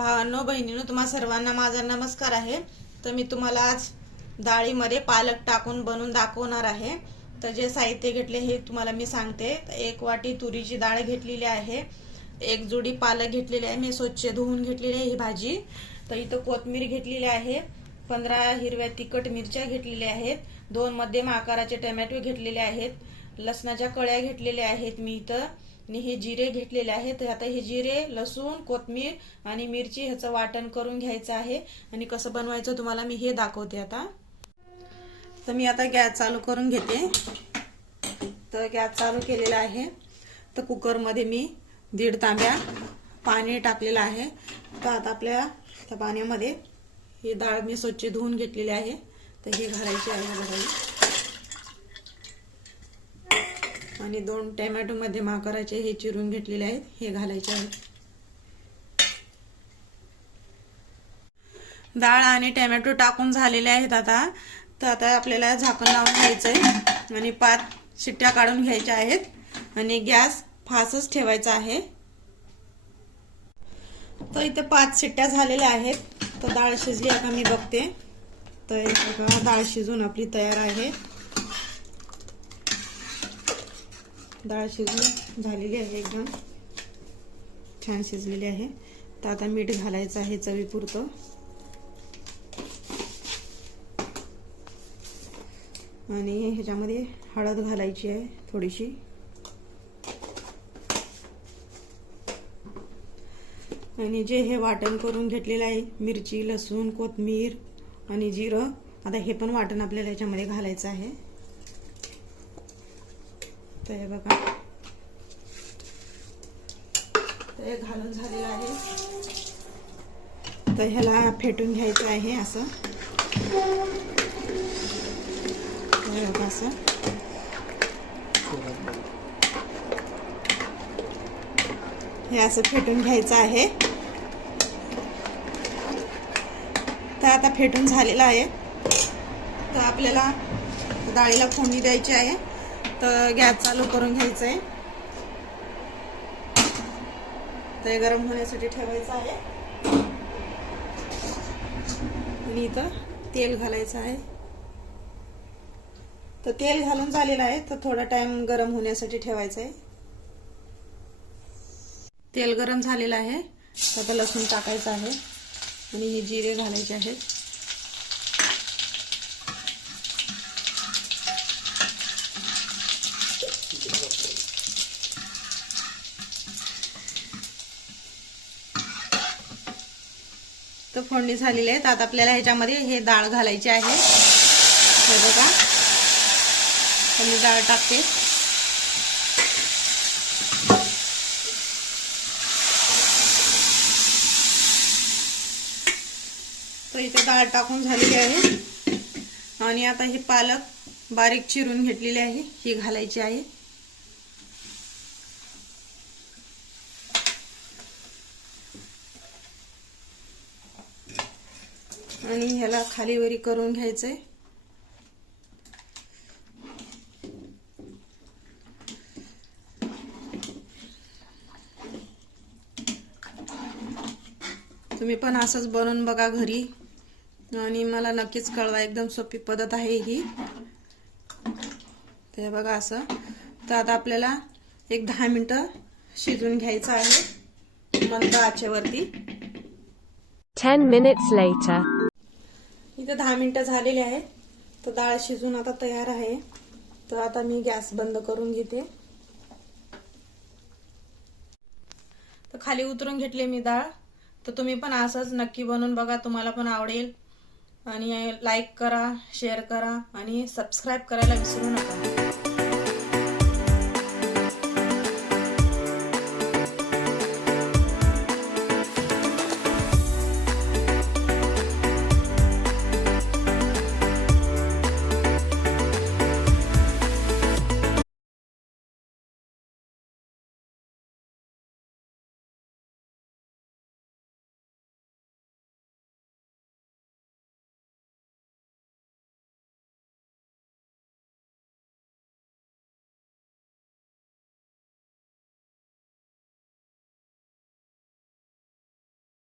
भावांनो बहिणींनो, तुम्हा सर्वांना माझा नमस्कार आहे। तर मी तुम्हाला आज डाळीमध्ये पालक टाकून बनवून दाखवणार आहे। तर जे साहित्य घेतले हे तुम्हाला मी सांगते। एक वाटी तुरीची डाळ घेतलेली आहे, एक जुडी पालक घेतलेली आहे, मी स्वच्छ धुवून घेतलेली आहे ही भाजी। तर इथं कोथिंबीर घेतलेली आहे, 15 हिरव्या तिखट मिरच्या घेतलेल्या आहेत, 2 मध्यम आकाराचे टोमॅटो घेतलेले आहेत, लसणाच्या कळ्या घेतलेल्या आहेत मी इथं, आणि हे जिरे घेतलेले आहेत। आता हे जिरे, लसूण, कोथिंबीर आणि मिरची ह्याचं वाटण करून घ्यायचं आहे आणि कसं बनवायचं तुम्हाला मी हे दाखवते आता। तर मी आता गॅस चालू करून घेते। तर गॅस चालू केलेला आहे। तर कुकर मध्ये मी 1.5 तांब्या पाणी टाकलेलं आहे। तर आता आपल्या त्या पाण्यामध्ये ही डाळ मी स्वच्छ धुवून घेतलेली आहे, तर हे घालायचे आहे बघा। आणि 2 टोमॅटो मध्यम आकाराचे हे चिरून घेतलेले आहेत, हे घालायचे आहेत। डाळ आणि टोमॅटो टाकून झालेले आहेत आता। तर आता आपल्याला झाकण लावून घ्यायचंय आणि 5 शिट्ट्या काढून घ्यायच्या आहेत आणि गॅस फास्टच ठेवायचा आहे। तर इथे 5 शिट्ट्या झालेल्या आहेत। तर डाळ शिजली आहे का मी बघते। तर बघा, डाळ शिजून आपली तयार आहे। डाळ शिजून झालेली आहे, एकदम छान शिजलेली आहे। तर आता मीठ घालायचं आहे चवीपुरतं आणि ह्याच्यामध्ये हळद घालायची आहे थोडीशी। आणि जे हे वाटण करून घेतलेलं आहे, मिरची, लसूण, कोथिंबीर आणि जिरं, आता हे पण वाटण आपल्याला ह्याच्यामध्ये घालायचं आहे। तर हे बघा, ते घालून झालेलं आहे। तर ह्याला फेटून घ्यायचं आहे असं, असं हे असं फेटून घ्यायचं आहे। तर आता फेटून झालेलं आहे। तर आपल्याला डाळीला फोडणी द्यायची आहे। तर गॅस चालू करून घ्यायचं आहे, ते गरम होण्यासाठी ठेवायचं आहे आणि इथं तेल घालायचं आहे। तर तेल घालून झालेलं आहे, तर थोडा टाइम गरम होण्यासाठी ठेवायचं आहे। तेल गरम झालेलं आहे। आता लसूण टाकायचं आहे आणि हे जिरे घालायचे आहेत। तर फोडणी झालेली आहे। आता आपल्याला ह्याच्यामध्ये हे डाळ घालायची आहे। हे बघा, मी डाळ टाकते। तर इथे डाळ टाकून झालेली आहे आणि आता हे पालक बारीक चिरून घेतलेली आहे, ही घालायची आहे। आणि ह्याला खाली वरी करून घ्यायचंय। तुम्ही पण असंच बनवून बघा घरी आणि मला नक्कीच कळवा, एकदम सोपी पद्धत आहे ही। ते बघा असं। तर आता आपल्याला एक 10 मिनिटं शिजून घ्यायचं आहे मंद आचेवरती। 10 minutes later. इथे 10 मिनिटं झालेली आहेत। तर डाळ शिजून आता तयार आहे। तर आता मी गॅस बंद करून घेते। तर खाली उतरून घेतले मी डाळ। तर तुम्ही पण असंच नक्की बनवून बघा, तुम्हाला पण आवडेल। आणि लाईक करा, शेअर करा आणि सबस्क्राईब करायला विसरू नका।